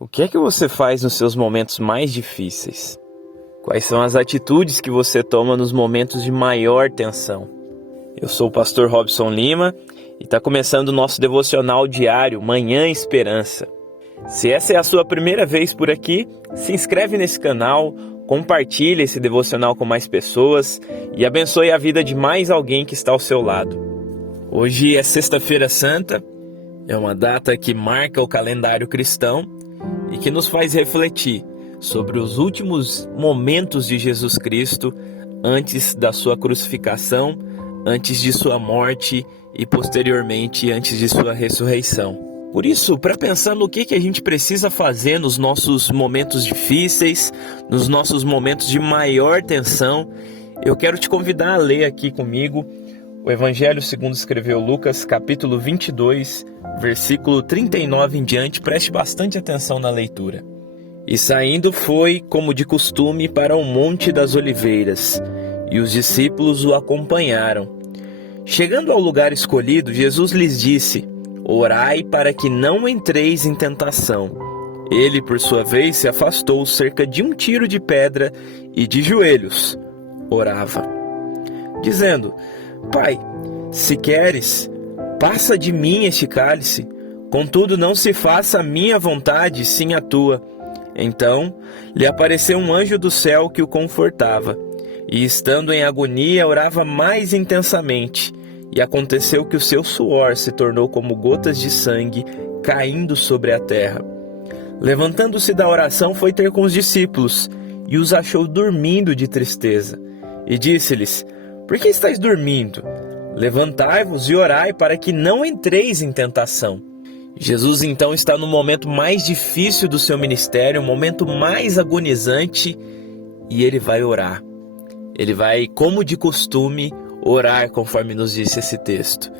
O que é que você faz nos seus momentos mais difíceis? Quais são as atitudes que você toma nos momentos de maior tensão? Eu sou o pastor Robson Lima e está começando o nosso devocional diário Manhã Esperança. Se essa é a sua primeira vez por aqui, se inscreve nesse canal, compartilhe esse devocional com mais pessoas e abençoe a vida de mais alguém que está ao seu lado. Hoje é Sexta-feira Santa, é uma data que marca o calendário cristão e que nos faz refletir sobre os últimos momentos de Jesus Cristo antes da sua crucificação, antes de sua morte e posteriormente antes de sua ressurreição. Por isso, para pensar no que a gente precisa fazer nos nossos momentos difíceis, nos nossos momentos de maior tensão, eu quero te convidar a ler aqui comigo o Evangelho segundo escreveu Lucas, capítulo 22, versículo 39 em diante. Preste bastante atenção na leitura. E saindo foi, como de costume, para o Monte das Oliveiras, e os discípulos o acompanharam. Chegando ao lugar escolhido, Jesus lhes disse: orai para que não entreis em tentação. Ele, por sua vez, se afastou cerca de um tiro de pedra e de joelhos orava, dizendo: Pai, se queres, passa de mim este cálice, contudo não se faça a minha vontade, sim a tua. Então lhe apareceu um anjo do céu que o confortava, e estando em agonia orava mais intensamente, e aconteceu que o seu suor se tornou como gotas de sangue caindo sobre a terra. Levantando-se da oração, foi ter com os discípulos, e os achou dormindo de tristeza, e disse-lhes: por que estáis dormindo? Levantai-vos e orai para que não entreis em tentação. Jesus então está no momento mais difícil do seu ministério, o momento mais agonizante, e ele vai orar. Ele vai, como de costume, orar, conforme nos disse esse texto.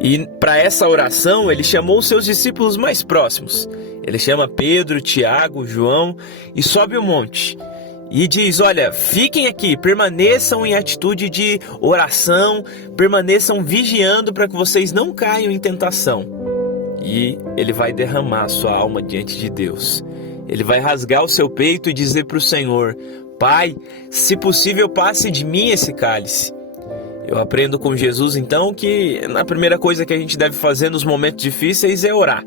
E para essa oração ele chamou os seus discípulos mais próximos. Ele chama Pedro, Tiago, João e sobe o monte. E diz: olha, fiquem aqui, permaneçam em atitude de oração, permaneçam vigiando para que vocês não caiam em tentação. E ele vai derramar sua alma diante de Deus. Ele vai rasgar o seu peito e dizer para o Senhor: Pai, se possível, passe de mim esse cálice. Eu aprendo com Jesus então que a primeira coisa que a gente deve fazer nos momentos difíceis é orar.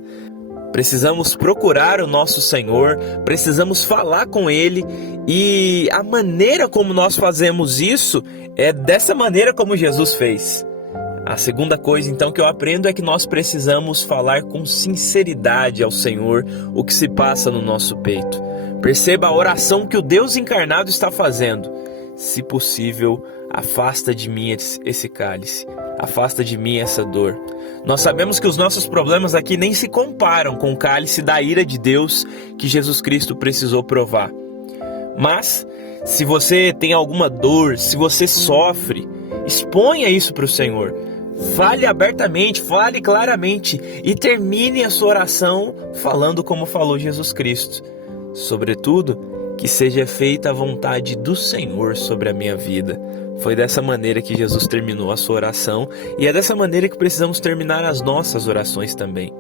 Precisamos procurar o nosso Senhor, precisamos falar com Ele, e a maneira como nós fazemos isso é dessa maneira como Jesus fez. A segunda coisa então que eu aprendo é que nós precisamos falar com sinceridade ao Senhor o que se passa no nosso peito. Perceba a oração que o Deus encarnado está fazendo. Se possível, afasta de mim esse cálice, afasta de mim essa dor. Nós sabemos que os nossos problemas aqui nem se comparam com o cálice da ira de Deus que Jesus Cristo precisou provar. Mas, se você tem alguma dor, se você sofre, exponha isso para o Senhor. Fale abertamente, fale claramente e termine a sua oração falando como falou Jesus Cristo. Sobretudo, que seja feita a vontade do Senhor sobre a minha vida. Foi dessa maneira que Jesus terminou a sua oração e é dessa maneira que precisamos terminar as nossas orações também.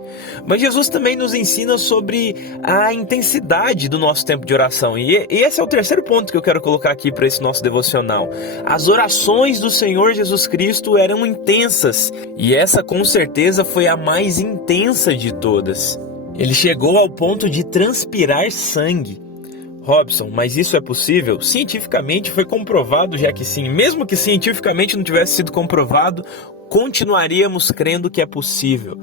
Mas Jesus também nos ensina sobre a intensidade do nosso tempo de oração e esse é o terceiro ponto que eu quero colocar aqui para esse nosso devocional. As orações do Senhor Jesus Cristo eram intensas e essa com certeza foi a mais intensa de todas. Ele chegou ao ponto de transpirar sangue. Robson, mas isso é possível? Cientificamente foi comprovado, já que sim. Mesmo que cientificamente não tivesse sido comprovado, continuaríamos crendo que é possível.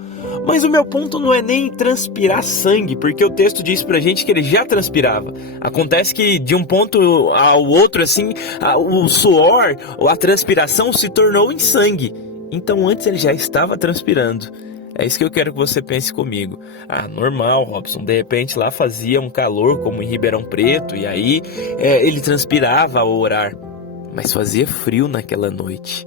Mas o meu ponto não é nem transpirar sangue, porque o texto diz pra gente que ele já transpirava. Acontece que de um ponto ao outro, assim, o suor, a transpiração se tornou em sangue. Então antes ele já estava transpirando. É isso que eu quero que você pense comigo. Normal, Robson, de repente lá fazia um calor como em Ribeirão Preto e aí ele transpirava ao orar, mas fazia frio naquela noite.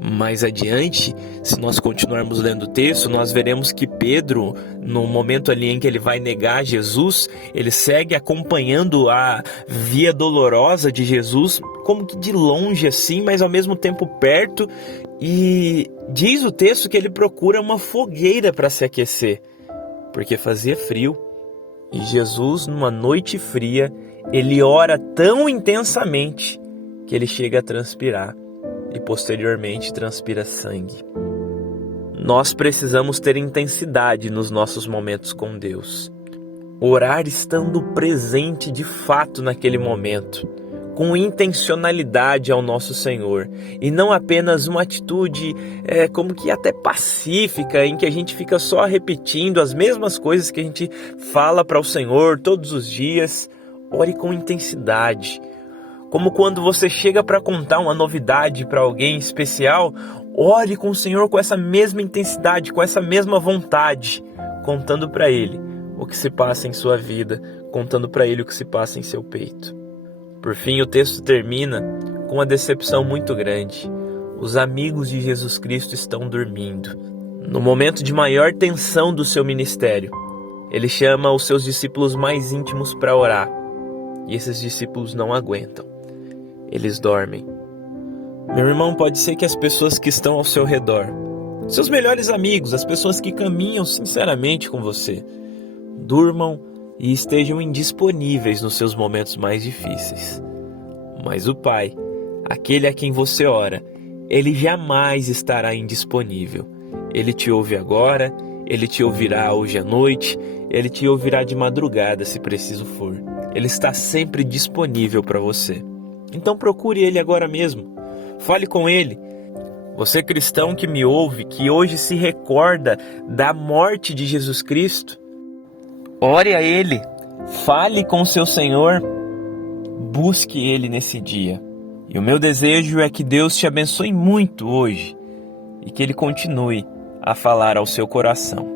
Mais adiante, se nós continuarmos lendo o texto, nós veremos que Pedro, no momento ali em que ele vai negar Jesus, ele segue acompanhando a via dolorosa de Jesus, como que de longe assim, mas ao mesmo tempo perto, e diz o texto que ele procura uma fogueira para se aquecer, porque fazia frio. E Jesus, numa noite fria, ele ora tão intensamente que ele chega a transpirar e posteriormente transpira sangue. Nós precisamos ter intensidade nos nossos momentos com Deus. Orar estando presente de fato naquele momento, com intencionalidade ao nosso Senhor, e não apenas uma atitude como que até pacífica, em que a gente fica só repetindo as mesmas coisas que a gente fala para o Senhor todos os dias. Ore com intensidade. Como quando você chega para contar uma novidade para alguém especial, ore com o Senhor com essa mesma intensidade, com essa mesma vontade, contando para Ele o que se passa em sua vida, contando para Ele o que se passa em seu peito. Por fim, o texto termina com uma decepção muito grande. Os amigos de Jesus Cristo estão dormindo. No momento de maior tensão do seu ministério, Ele chama os seus discípulos mais íntimos para orar. E esses discípulos não aguentam. Eles dormem. Meu irmão, pode ser que as pessoas que estão ao seu redor, seus melhores amigos, as pessoas que caminham sinceramente com você, durmam e estejam indisponíveis nos seus momentos mais difíceis. Mas o Pai, aquele a quem você ora, Ele jamais estará indisponível. Ele te ouve agora, Ele te ouvirá hoje à noite, Ele te ouvirá de madrugada se preciso for. Ele está sempre disponível para você. Então procure Ele agora mesmo. Fale com Ele. Você cristão que me ouve, que hoje se recorda da morte de Jesus Cristo, ore a Ele, fale com o seu Senhor, busque Ele nesse dia. E o meu desejo é que Deus te abençoe muito hoje e que Ele continue a falar ao seu coração.